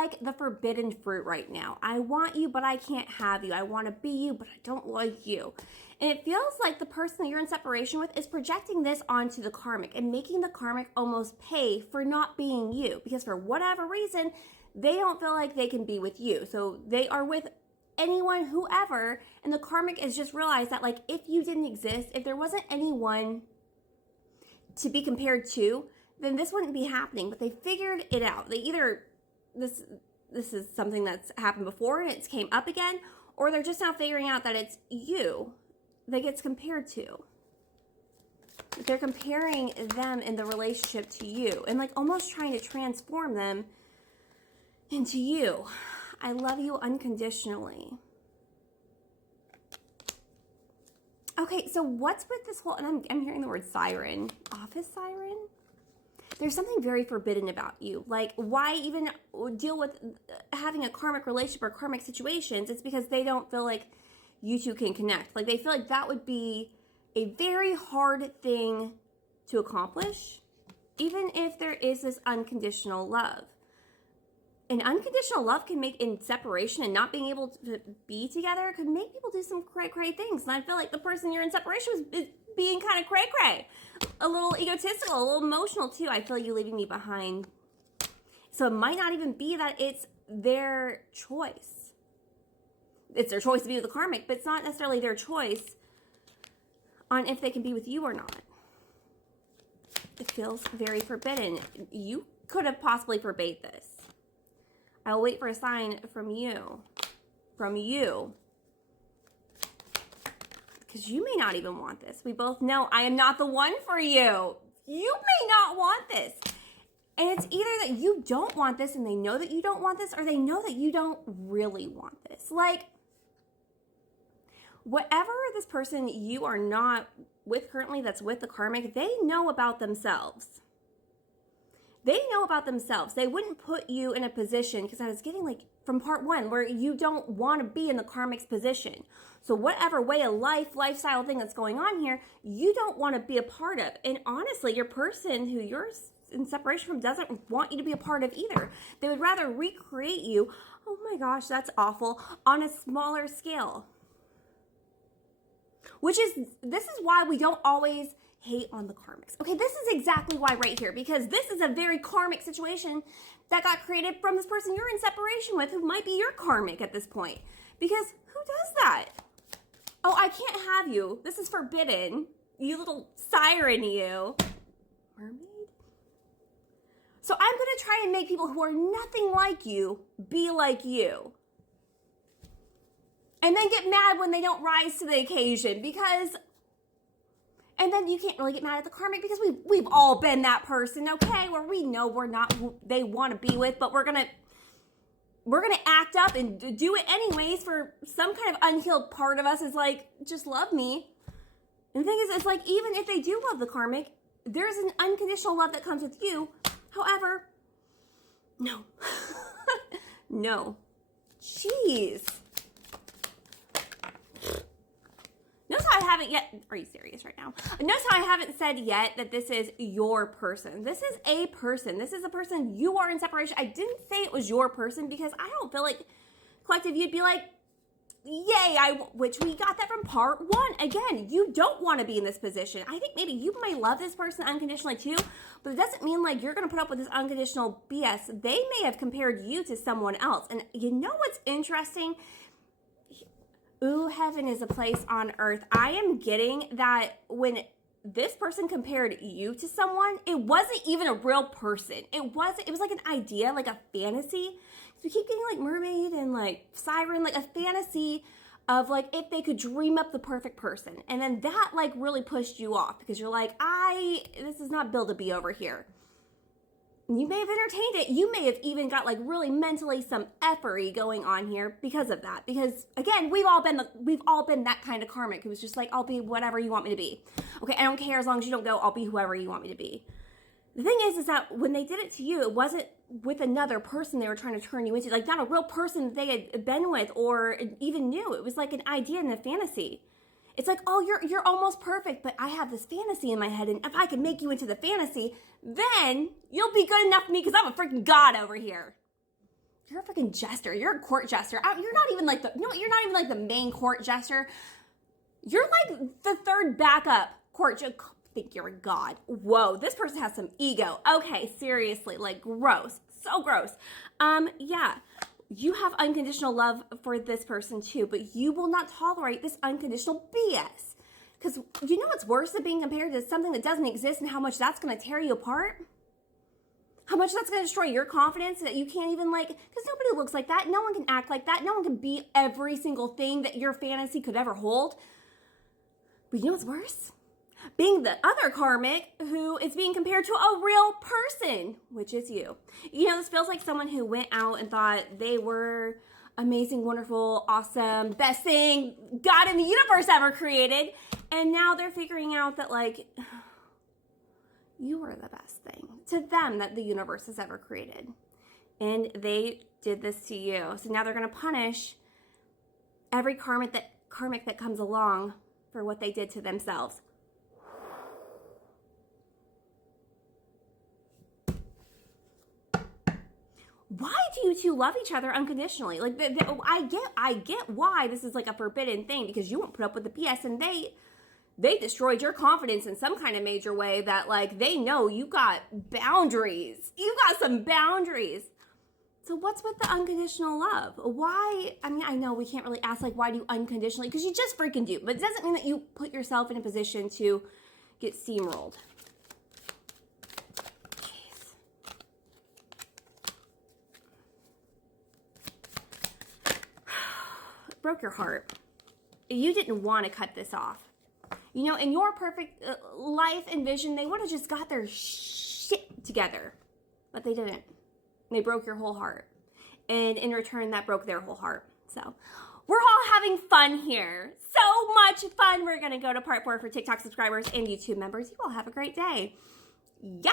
like the forbidden fruit right now. I want you, but I can't have you. I want to be you, but I don't like you. And it feels like the person that you're in separation with is projecting this onto the karmic and making the karmic almost pay for not being you, because for whatever reason, they don't feel like they can be with you. So they are with anyone, whoever, and the karmic has just realized that, like, if you didn't exist, if there wasn't anyone to be compared to, then this wouldn't be happening. But they figured it out. They either, this is something that's happened before and it's came up again, or they're just now figuring out that it's you that gets compared to. They're comparing them in the relationship to you and like almost trying to transform them into you. I love you unconditionally. Okay, so what's with this whole, and I'm hearing the word siren, office siren? There's something very forbidden about you. Like, why even deal with having a karmic relationship or karmic situations? It's because they don't feel like you two can connect. Like, they feel like that would be a very hard thing to accomplish, even if there is this unconditional love. And unconditional love can make, in separation and not being able to be together, could make people do some cray-cray things. And I feel like the person you're in separation with is being kind of cray-cray. A little egotistical, a little emotional too. I feel like you're leaving me behind. So it might not even be that it's their choice. It's their choice to be with the karmic, but it's not necessarily their choice on if they can be with you or not. It feels very forbidden. You could have possibly forbade this. I will wait for a sign from you. From you. Because you may not even want this. We both know I am not the one for you. You may not want this. And it's either that you don't want this and they know that you don't want this, or they know that you don't really want this. Like, whatever this person you are not with currently that's with the karmic, they know about themselves. They know about themselves. They wouldn't put you in a position, because I was getting like from part one, where you don't want to be in the karmic's position. So whatever way of life, lifestyle thing that's going on here, you don't want to be a part of. And honestly, your person who you're in separation from doesn't want you to be a part of either. They would rather recreate you, oh my gosh, that's awful, on a smaller scale. This is why we don't always hate on the karmics. Okay, this is exactly why right here, because this is a very karmic situation that got created from this person you're in separation with, who might be your karmic at this point. Because who does that? Oh, I can't have you. This is forbidden. You little siren, you. Mermaid? So I'm going to try and make people who are nothing like you be like you. And then get mad when they don't rise to the occasion, because... And then you can't really get mad at the karmic, because we've all been that person, okay? Where we know we're not who they want to be with, but we're gonna act up and do it anyways, for some kind of unhealed part of us is like, just love me. And the thing is, it's like, even if they do love the karmic, there's an unconditional love that comes with you. However, no. No. Jeez. Notice how I haven't yet, are you serious right now? Notice how I haven't said yet that this is your person. This is a person. This is a person you are in separation. I didn't say it was your person, because I don't feel like, collective, you'd be like, yay, which we got that from part one. Again, you don't want to be in this position. I think maybe you may love this person unconditionally too, but it doesn't mean like you're going to put up with this unconditional BS. They may have compared you to someone else. And you know what's interesting? Ooh, heaven is a place on earth. I am getting that when this person compared you to someone, it wasn't even a real person. It was like an idea, like a fantasy. So we keep getting like mermaid and like siren, like a fantasy of like if they could dream up the perfect person. And then that like really pushed you off, because you're like, this is not build a bee over here. You may have entertained it. You may have even got like really mentally some effery going on here because of that. Because again, we've all been that kind of karmic who was just like, I'll be whatever you want me to be. Okay, I don't care as long as you don't go, I'll be whoever you want me to be. The thing is that when they did it to you, it wasn't with another person they were trying to turn you into, like not a real person that they had been with or even knew. It was like an idea and a fantasy. It's like, oh, you're almost perfect, but I have this fantasy in my head, and if I can make you into the fantasy, then you'll be good enough for me because I'm a freaking god over here. You're a freaking jester. You're a court jester. You're not even like you're not even like the main court jester. You're like the third backup court jester. Think you're a god. Whoa, this person has some ego. Okay, seriously, like gross. So gross. Yeah. You have unconditional love for this person too, but you will not tolerate this unconditional BS. Because you know what's worse than being compared to something that doesn't exist and how much that's going to tear you apart? How much that's going to destroy your confidence that you can't even because nobody looks like that. No one can act like that. No one can be every single thing that your fantasy could ever hold. But you know what's worse? Being the other karmic who is being compared to a real person, which is you. You know, this feels like someone who went out and thought they were amazing, wonderful, awesome, best thing God in the universe ever created. And now they're figuring out that you were the best thing to them that the universe has ever created. And they did this to you. So now they're going to punish every karmic that comes along for what they did to themselves. Why do you two love each other unconditionally? I get why this is like a forbidden thing, because you won't put up with the BS, and they destroyed your confidence in some kind of major way that they know you got boundaries. You got some boundaries. So what's with the unconditional love? Why? I mean, I know we can't really ask why do you unconditionally, because you just freaking do, but it doesn't mean that you put yourself in a position to get steamrolled. Broke your heart. You didn't want to cut this off. You know, in your perfect life and vision, they would have just got their shit together. But they didn't. They broke your whole heart. And in return, that broke their whole heart. So, we're all having fun here. So much fun. We're going to go to part 4 for TikTok subscribers and YouTube members. You all have a great day. Yeah.